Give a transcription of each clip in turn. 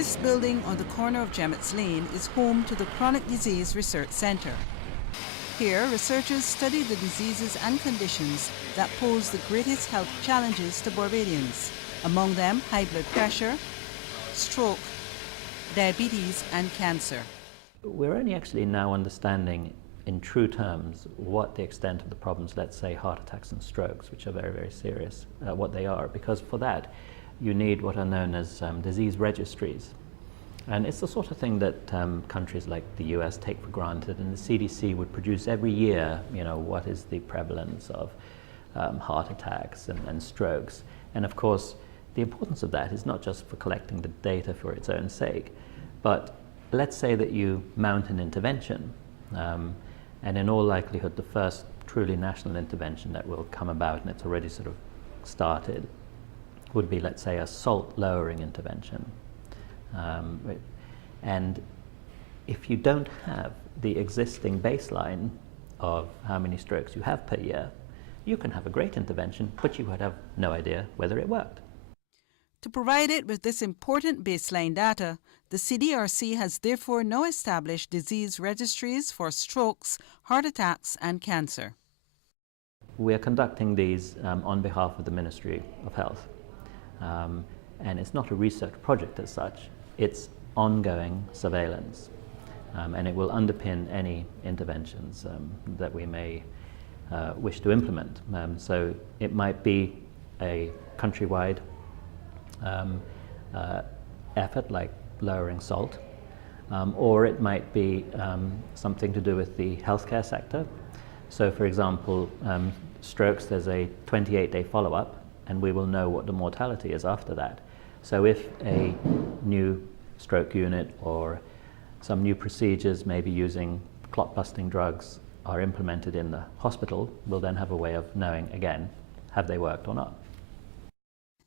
This building on the corner of Gemmett's Lane is home to the Chronic Disease Research Center. Here, researchers study the diseases and conditions that pose the greatest health challenges to Barbadians, among them high blood pressure, stroke, diabetes, and cancer. We're only actually now understanding in true terms what the extent of the problems, let's say heart attacks and strokes, which are very, very serious, what they are, because for that you need what are known as disease registries. And it's the sort of thing that countries like the US take for granted, and the CDC would produce every year, what is the prevalence of heart attacks and strokes. And of course, the importance of that is not just for collecting the data for its own sake, but let's say that you mount an intervention, and in all likelihood the first truly national intervention that will come about, and it's already sort of started, would be, let's say, a salt lowering intervention. And if you don't have the existing baseline of how many strokes you have per year, you can have a great intervention, but you would have no idea whether it worked. To provide it with this important baseline data, the CDRC has therefore now established disease registries for strokes, heart attacks, and cancer. We are conducting these on behalf of the Ministry of Health. And it's not a research project as such, it's ongoing surveillance. And it will underpin any interventions that we may wish to implement. So it might be a countrywide effort like lowering salt, or it might be something to do with the healthcare sector. So for example, strokes, there's a 28-day follow-up, and we will know what the mortality is after that. So if a new stroke unit or some new procedures, maybe using clot-busting drugs, are implemented in the hospital, we'll then have a way of knowing, again, have they worked or not.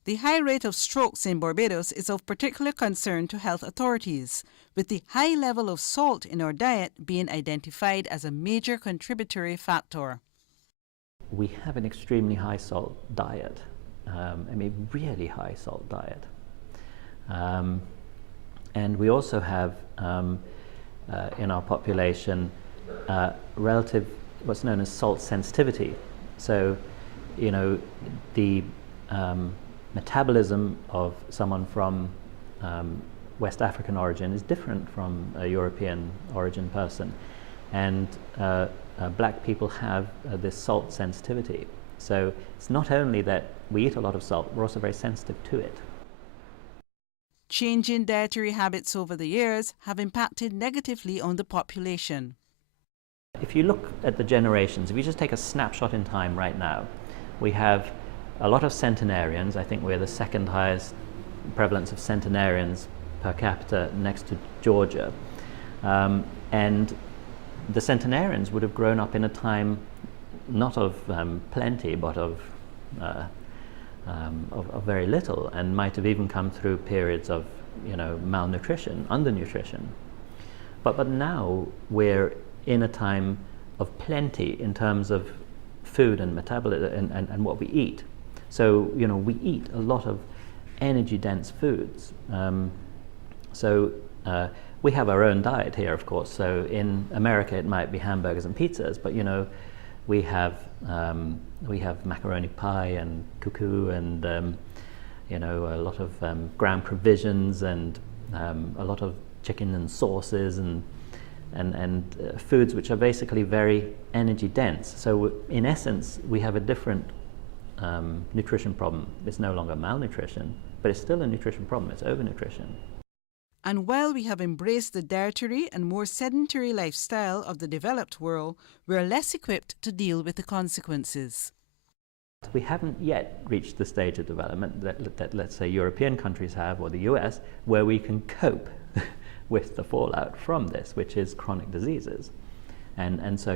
The high rate of strokes in Barbados is of particular concern to health authorities, with the high level of salt in our diet being identified as a major contributory factor. We have an extremely high salt diet. Really high salt diet. And we also have in our population relative, what's known as salt sensitivity. So, the metabolism of someone from West African origin is different from a European origin person. And black people have this salt sensitivity. So it's not only that we eat a lot of salt, we're also very sensitive to it. Changing dietary habits over the years have impacted negatively on the population. If you look at the generations, if you just take a snapshot in time right now, we have a lot of centenarians. I think we're the second highest prevalence of centenarians per capita next to Georgia. And the centenarians would have grown up in a time not of plenty, but of very little, and might have even come through periods of malnutrition, undernutrition. But now we're in a time of plenty in terms of food and metabolism and what we eat. So we eat a lot of energy-dense foods. We have our own diet here, of course. So in America it might be hamburgers and pizzas, but we have macaroni pie and cuckoo and a lot of ground provisions and a lot of chicken and sauces and foods which are basically very energy dense. So in essence we have a different nutrition problem. It's no longer malnutrition, but it's still a nutrition problem. It's overnutrition. And while we have embraced the dietary and more sedentary lifestyle of the developed world, we're less equipped to deal with the consequences. We haven't yet reached the stage of development that let's say European countries have, or the US, where we can cope with the fallout from this, which is chronic diseases. And so,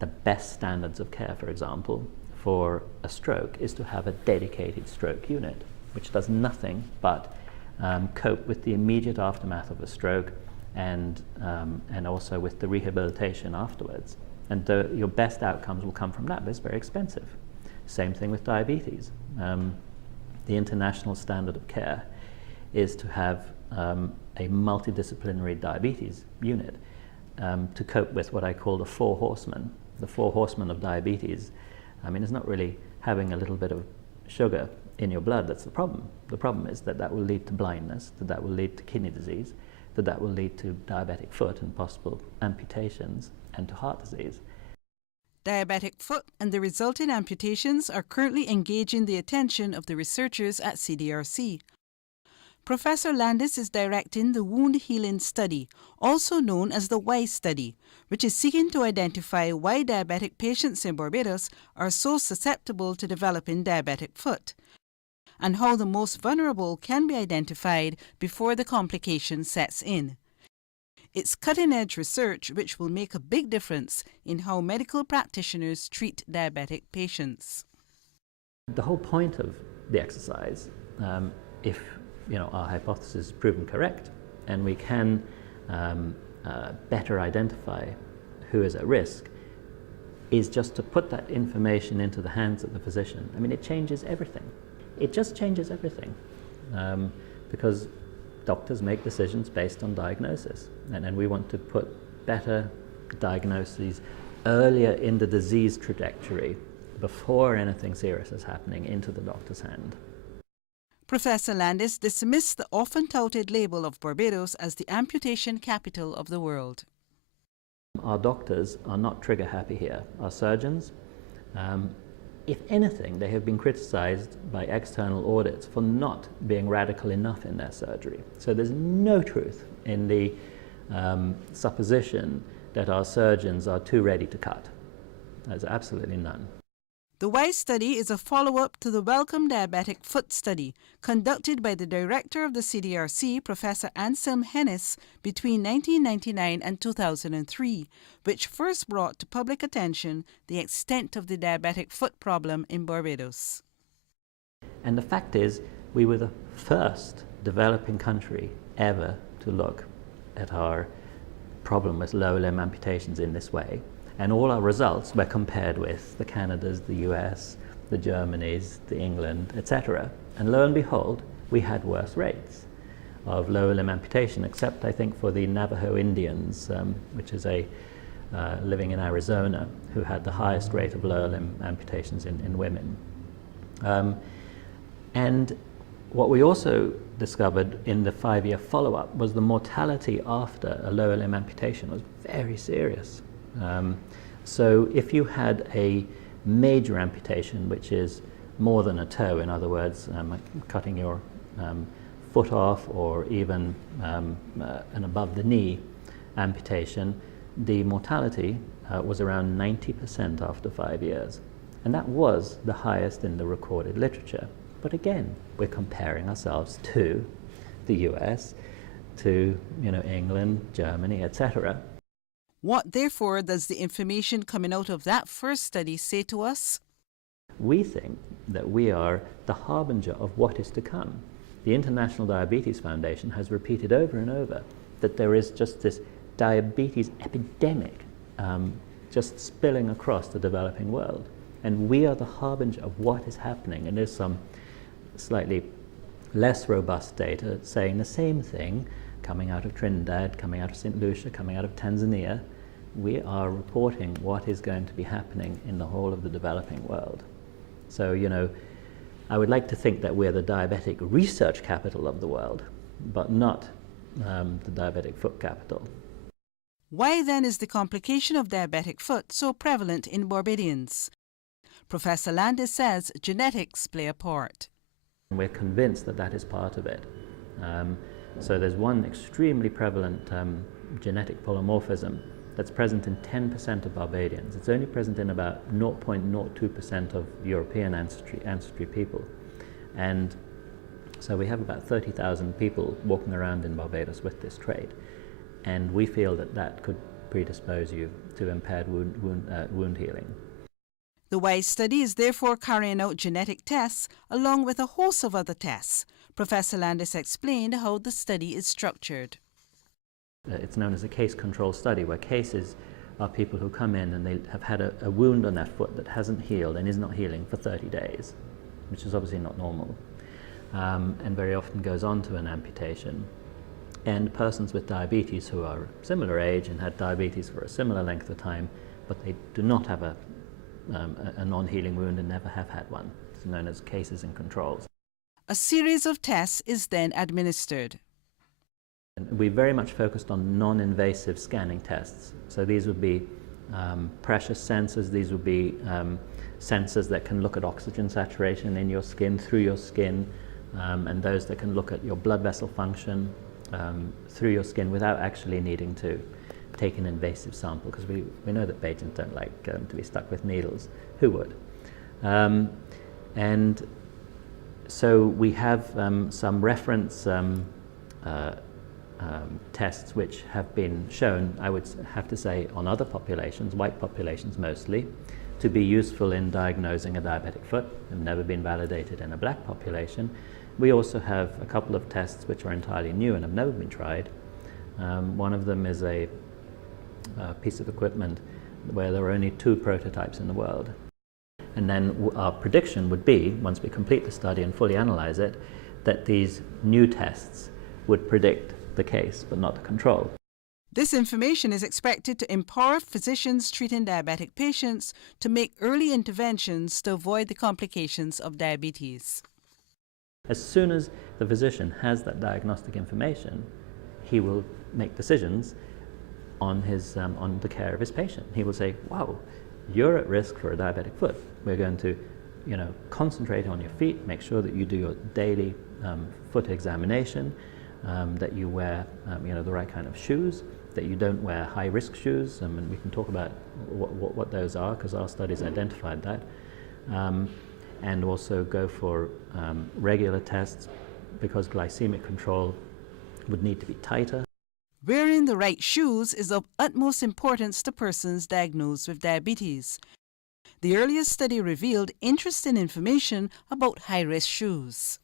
the best standards of care, for example, for a stroke is to have a dedicated stroke unit, which does nothing but cope with the immediate aftermath of a stroke and also with the rehabilitation afterwards. And your best outcomes will come from that, but it's very expensive. Same thing with diabetes. The international standard of care is to have a multidisciplinary diabetes unit to cope with what I call the four horsemen. The four horsemen of diabetes. I mean, it's not really having a little bit of sugar in your blood that's the problem. The problem is that that will lead to blindness, that will lead to kidney disease, that will lead to diabetic foot and possible amputations, and to heart disease. Diabetic foot and the resulting amputations are currently engaging the attention of the researchers at CDRC. Professor Landis is directing the Wound Healing Study, also known as the WHY study, which is seeking to identify why diabetic patients in Barbados are so susceptible to developing diabetic foot, and how the most vulnerable can be identified before the complication sets in. It's cutting-edge research which will make a big difference in how medical practitioners treat diabetic patients. The whole point of the exercise, if our hypothesis is proven correct and we can better identify who is at risk, is just to put that information into the hands of the physician. I mean, it changes everything. It just changes everything because doctors make decisions based on diagnosis, and we want to put better diagnoses earlier in the disease trajectory before anything serious is happening into the doctor's hand. Professor Landis dismissed the often touted label of Barbados as the amputation capital of the world. Our doctors are not trigger happy here. Our surgeons, if anything, they have been criticized by external audits for not being radical enough in their surgery. So there's no truth in the supposition that our surgeons are too ready to cut. There's absolutely none. The WHY study is a follow-up to the Welcome Diabetic Foot study conducted by the director of the CDRC, Professor Anselm Hennis, between 1999 and 2003, which first brought to public attention the extent of the diabetic foot problem in Barbados. And the fact is, we were the first developing country ever to look at our problem with lower limb amputations in this way. And all our results were compared with the Canadas, the US, the Germanys, the England, etc. And lo and behold, we had worse rates of lower limb amputation, except I think for the Navajo Indians, which is living in Arizona, who had the highest rate of lower limb amputations in women. And what we also discovered in the 5-year follow-up was the mortality after a lower limb amputation was very serious. So if you had a major amputation, which is more than a toe, in other words, cutting your foot off, or even an above the knee amputation, the mortality was around 90% after 5 years. And that was the highest in the recorded literature. But again, we're comparing ourselves to the US, to England, Germany, etc. What, therefore, does the information coming out of that first study say to us? We think that we are the harbinger of what is to come. The International Diabetes Foundation has repeated over and over that there is just this diabetes epidemic just spilling across the developing world. And we are the harbinger of what is happening. And there's some slightly less robust data saying the same thing, coming out of Trinidad, coming out of St. Lucia, coming out of Tanzania. We are reporting what is going to be happening in the whole of the developing world. So, I would like to think that we're the diabetic research capital of the world, but not the diabetic foot capital. Why then is the complication of diabetic foot so prevalent in Barbadians? Professor Landis says genetics play a part. We're convinced that that is part of it. So there's one extremely prevalent genetic polymorphism that's present in 10% of Barbadians. It's only present in about 0.02% of European ancestry people. And so we have about 30,000 people walking around in Barbados with this trait. And we feel that that could predispose you to impaired wound healing. The WHY study is therefore carrying out genetic tests along with a host of other tests. Professor Landis explained how the study is structured. It's known as a case control study, where cases are people who come in and they have had a wound on their foot that hasn't healed and is not healing for 30 days, which is obviously not normal, and very often goes on to an amputation. and persons with diabetes who are similar age and had diabetes for a similar length of time, but they do not have a non-healing wound and never have had one. It's known as cases and controls. A series of tests is then administered. And we very much focused on non-invasive scanning tests. So these would be pressure sensors, these would be sensors that can look at oxygen saturation in your skin, through your skin, and those that can look at your blood vessel function through your skin without actually needing to take an invasive sample, because we know that patients don't like to be stuck with needles. Who would? And so we have some reference tests which have been shown, I would have to say, on other populations, white populations mostly, to be useful in diagnosing a diabetic foot, and never been validated in a black population. We also have a couple of tests which are entirely new and have never been tried. One of them is a piece of equipment where there are only 2 prototypes in the world. And then our prediction would be, once we complete the study and fully analyze it, that these new tests would predict the case but not the control. This information is expected to empower physicians treating diabetic patients to make early interventions to avoid the complications of diabetes. As soon as the physician has that diagnostic information, he will make decisions on the care of his patient. He will say, wow, you're at risk for a diabetic foot. We're going to concentrate on your feet, make sure that you do your daily foot examination, that you wear the right kind of shoes, that you don't wear high-risk shoes, and we can talk about what those are, because our studies identified that, and also go for regular tests, because glycemic control would need to be tighter. Wearing the right shoes is of utmost importance to persons diagnosed with diabetes. The earliest study revealed interesting information about high-risk shoes.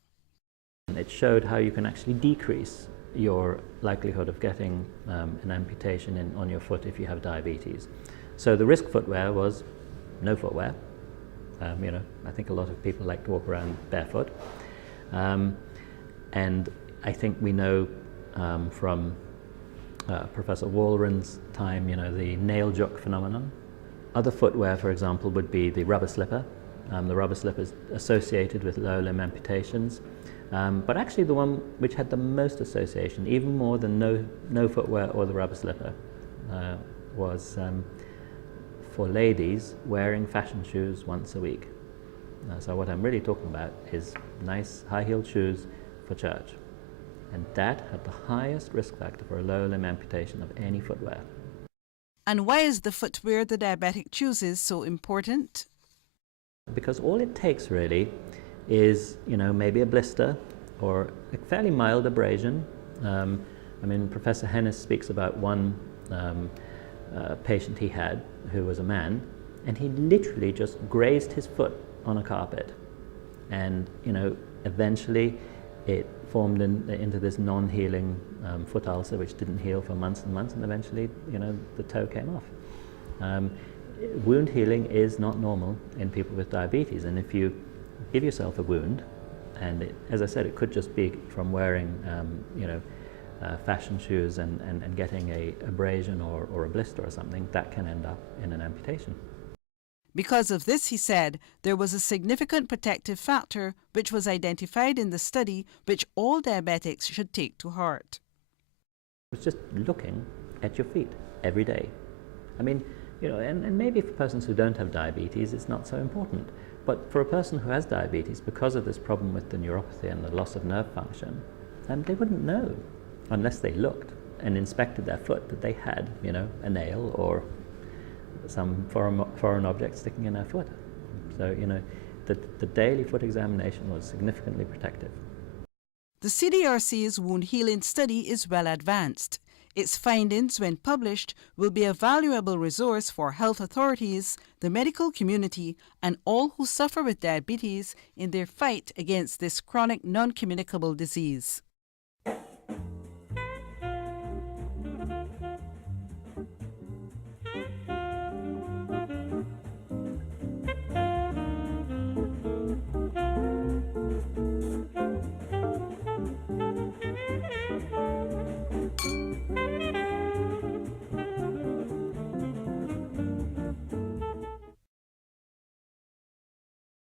It showed how you can actually decrease your likelihood of getting an amputation on your foot if you have diabetes. So the risk footwear was no footwear. I think a lot of people like to walk around barefoot. And I think we know from Professor Walren's time, the nail jock phenomenon. Other footwear, for example, would be the rubber slipper. The rubber slipper is associated with lower limb amputations. But actually the one which had the most association, even more than no footwear or the rubber slipper, was for ladies wearing fashion shoes once a week. So what I'm really talking about is nice high-heeled shoes for church. And that had the highest risk factor for a lower limb amputation of any footwear. And why is the footwear the diabetic chooses so important? Because all it takes really is, maybe a blister or a fairly mild abrasion. Professor Hennis speaks about one patient he had who was a man, and he literally just grazed his foot on a carpet. And, eventually it formed into this non-healing foot ulcer, which didn't heal for months and months, and eventually, the toe came off. Wound healing is not normal in people with diabetes, and if you give yourself a wound, and as I said, it could just be from wearing fashion shoes and getting a abrasion or a blister or something, that can end up in an amputation. Because of this, he said, there was a significant protective factor which was identified in the study which all diabetics should take to heart. It's just looking at your feet every day. And maybe for persons who don't have diabetes, it's not so important. But for a person who has diabetes, because of this problem with the neuropathy and the loss of nerve function, they wouldn't know unless they looked and inspected their foot that they had, a nail or some foreign object sticking in their foot. So, the daily foot examination was significantly protective. The CDRC's wound healing study is well advanced. Its findings, when published, will be a valuable resource for health authorities, the medical community, and all who suffer with diabetes in their fight against this chronic non-communicable disease.